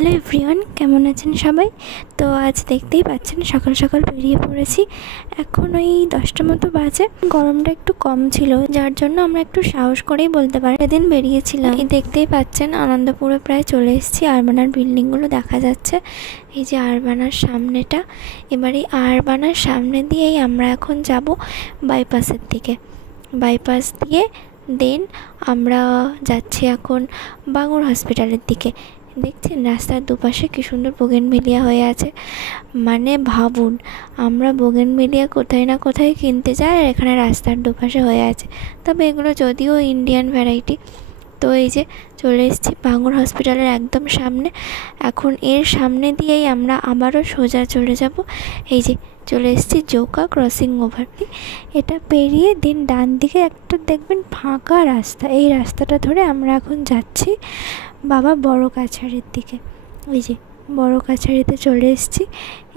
Hello everyone, কেমন আছেন সবাই? তো আজ দেখতেই পাচ্ছেন সকাল সকাল বেরিয়ে পড়েছি। এখন ওই 10টা মতো বাজে। গরমটা একটু কম ছিল, যার জন্য আমরা একটু সাহস করেই বলতে পারি সেদিন বেরিয়েছিলাম। এই দেখতেই পাচ্ছেন আনন্দপুরে প্রায় চলে এসেছি। আরবানার বিল্ডিংগুলো দেখা যাচ্ছে, এই যে আরবানার সামনেটা। এবার এই আরবানার সামনে দিয়েই আমরা এখন যাব বাইপাসের দিকে। বাইপাস দিয়ে দেন আমরা যাচ্ছি এখন বাঙুর হসপিটালের দিকে। দেখছেন রাস্তার দুপাশে কী সুন্দর বোগেনভেলিয়া হয়ে আছে। মানে ভাবুন, আমরা বোগেনভেলিয়া কোথায় না কোথায় কিনতে যাই, আর এখানে রাস্তার দুপাশে হয়ে আছে। তবে এগুলো যদিও ইন্ডিয়ান ভ্যারাইটি। তো এই যে চলে এসেছি বাঙুর হসপিটালের একদম সামনে। এখন এর সামনে দিয়েই আমরা আবারও সোজা চলে যাব। এই যে চলে এসেছি জোকা ক্রসিং ওভার। এটা পেরিয়ে দিন ডান দিকে একটা দেখবেন ফাঁকা রাস্তা, এই রাস্তাটা ধরে আমরা এখন যাচ্ছি বাবা বড় কাছারির দিকে। ওই যে বড় কাছারিতে চলে এসেছি।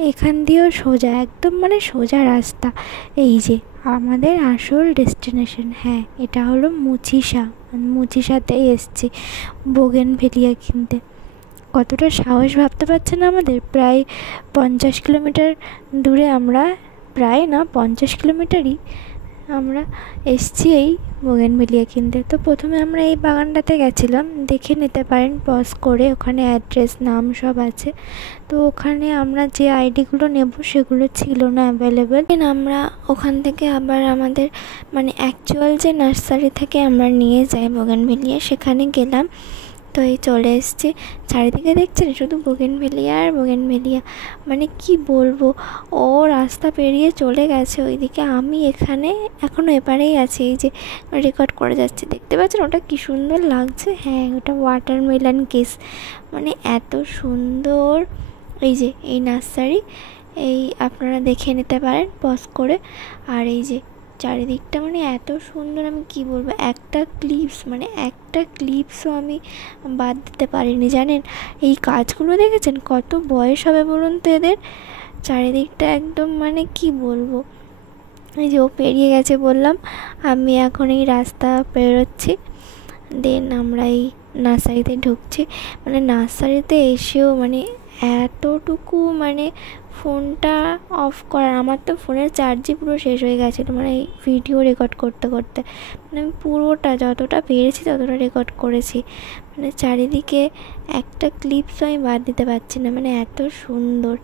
এখান দিয়েও সোজা, একদম মানে সোজা রাস্তা। এই যে আমাদের আসল ডেস্টিনেশন। হ্যাঁ, এটা হলো মুচিসাতেই এসেছি বোগেনভেলিয়া কিনতে। কতটা সাহস ভাবতে পারছেন আমাদের। প্রায় 50 কিলোমিটার দূরে আমরা, প্রায় না 50 কিলোমিটারই আমরা এসছি এই বোগেনভেলিয়া কিনতে। তো প্রথমে আমরা এই বাগানটাতে গেছিলাম, দেখে নিতে পারেন পজ করে, ওখানে অ্যাড্রেস নাম সব আছে। তো ওখানে আমরা যে আইডিগুলো নেব সেগুলো ছিল না অ্যাভেলেবেল। আমরা ওখান থেকে আবার আমাদের মানে অ্যাকচুয়াল যে নার্সারি থেকে আমরা নিয়ে যাই বোগেনভেলিয়া, সেখানে গেলাম। তো এই চলে এসেছি। চারিদিকে দেখছেন শুধু বোগেনভেলিয়া আর বোগেনভেলিয়া। মানে কি বলবো, ও রাস্তা পেরিয়ে চলে গেছে ওইদিকে, আমি এখানে এখনও এপারেই আছি। এই যে রেকর্ড করে যাচ্ছি, দেখতে পাচ্ছেন ওটা কি সুন্দর লাগছে। হ্যাঁ, ওটা ওয়াটারমেলন কেস। মানে এত সুন্দর। এই যে এই নার্সারি, এই আপনারা দেখে নিতে পারেন পজ করে। আর এই যে চারিদিকটা মানে এত সুন্দর, আমি কি বলবো, একটা ক্লিপসও আমি বাদ দিতে পারিনি জানেন। এই গাছগুলো দেখেছেন, কত বয়স হবে বলুন তো এদের। চারিদিকটা একদম মানে কি বলবো। এই যে ও পেরিয়ে গেছে বললাম, আমি এখন এই রাস্তা পেরোচ্ছি। দেন আমরা এই নার্সারিতে ঢুকছি। মানে নার্সারিতে এসেও মানে এতটুকু মানে ফোনটা অফ করার, আমার তো ফোনের চার্জই পুরো শেষ হয়ে গেছিলো মানে এই ভিডিও রেকর্ড করতে করতে। মানে আমি পুরোটা যতটা পেরেছি ততটা রেকর্ড করেছি। মানে চারিদিকে একটা ক্লিপসও আমি বাদ দিতে পারছি না, মানে এত সুন্দর।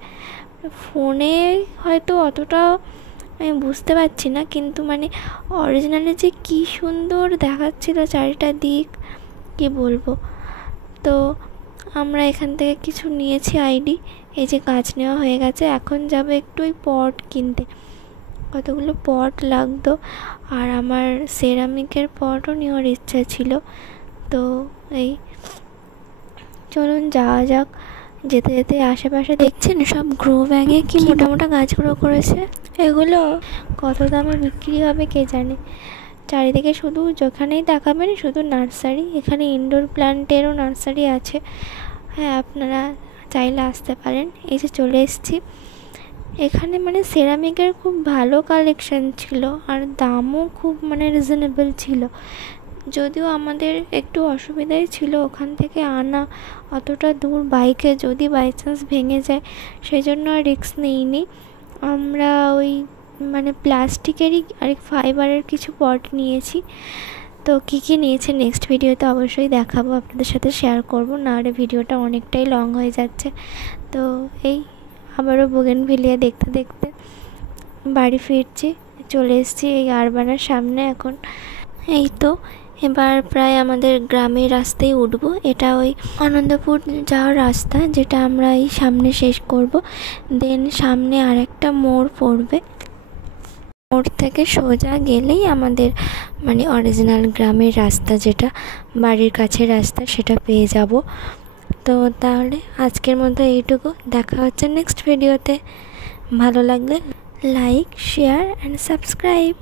ফোনে হয়তো অতটা আমি বুঝতে পারছি না, কিন্তু মানে অরিজিনালি যে কী সুন্দর দেখাচ্ছিলো চারিটা দিক, কি বলবো। তো আমরা এখান থেকে কিছু নিয়েছি আইডি। এই যে গাছ নেওয়া হয়ে গেছে, এখন যাবো একটু ওই পট কিনতে। কতগুলো পট লাগতো, আর আমার সেরামিকের পটও নেওয়ার ইচ্ছা ছিল। তো এই চলুন যাওয়া যাক। যেতে যেতে আশেপাশে দেখছেন সব গ্রো ব্যাগে কি মোটা মোটা গাছ গ্রো করেছে। এগুলো কত দামে বিক্রি হবে কে জানে। চারিদিকে শুধু যেখানেই তাকাবেন শুধু নার্সারি। এখানে ইনডোর প্ল্যান্টেরও নার্সারি আছে। হ্যাঁ, আপনারা চাইলে আসতে পারেন। এই যে চলে এসেছি এখানে। মানে সেরামিকের খুব ভালো কালেকশান ছিল, আর দামও খুব মানে রিজনেবল ছিল। যদিও আমাদের একটু অসুবিধাই ছিল ওখান থেকে আনা, অতটা দূর বাইকে যদি বাই চান্স ভেঙে যায়, সেই জন্য আর রিস্ক নিইনি আমরা। ওই মানে প্লাস্টিকেরই আর ফাইবারের কিছু পট নিয়েছি। তো কী নিয়েছে নেক্সট ভিডিওতে অবশ্যই দেখাবো, আপনাদের সাথে শেয়ার করব। না হলে ভিডিওটা অনেকটাই লং হয়ে যাচ্ছে। তো এই আবারও বোগেনভেলিয়া দেখতে দেখতে বাড়ি ফিরছি। চলে এসেছি এই আরবানার সামনে এখন। এই তো এবার প্রায় আমাদের গ্রামের রাস্তায় উঠবো। এটা ওই আনন্দপুর যাওয়ার রাস্তা, যেটা আমরা এই সামনে শেষ করব। দেন সামনে আরেকটা মোড় পড়বে, মোড় থেকে সোজা গেলেই আমাদের মানে অরিজিনাল গ্রামের রাস্তা, যেটা বাড়ির কাছের রাস্তা, সেটা পেয়ে যাব। তো তাহলে আজকের মতো এইটুকু। দেখা হচ্ছে নেক্সট ভিডিওতে। ভালো লাগলে লাইক, শেয়ার অ্যান্ড সাবস্ক্রাইব।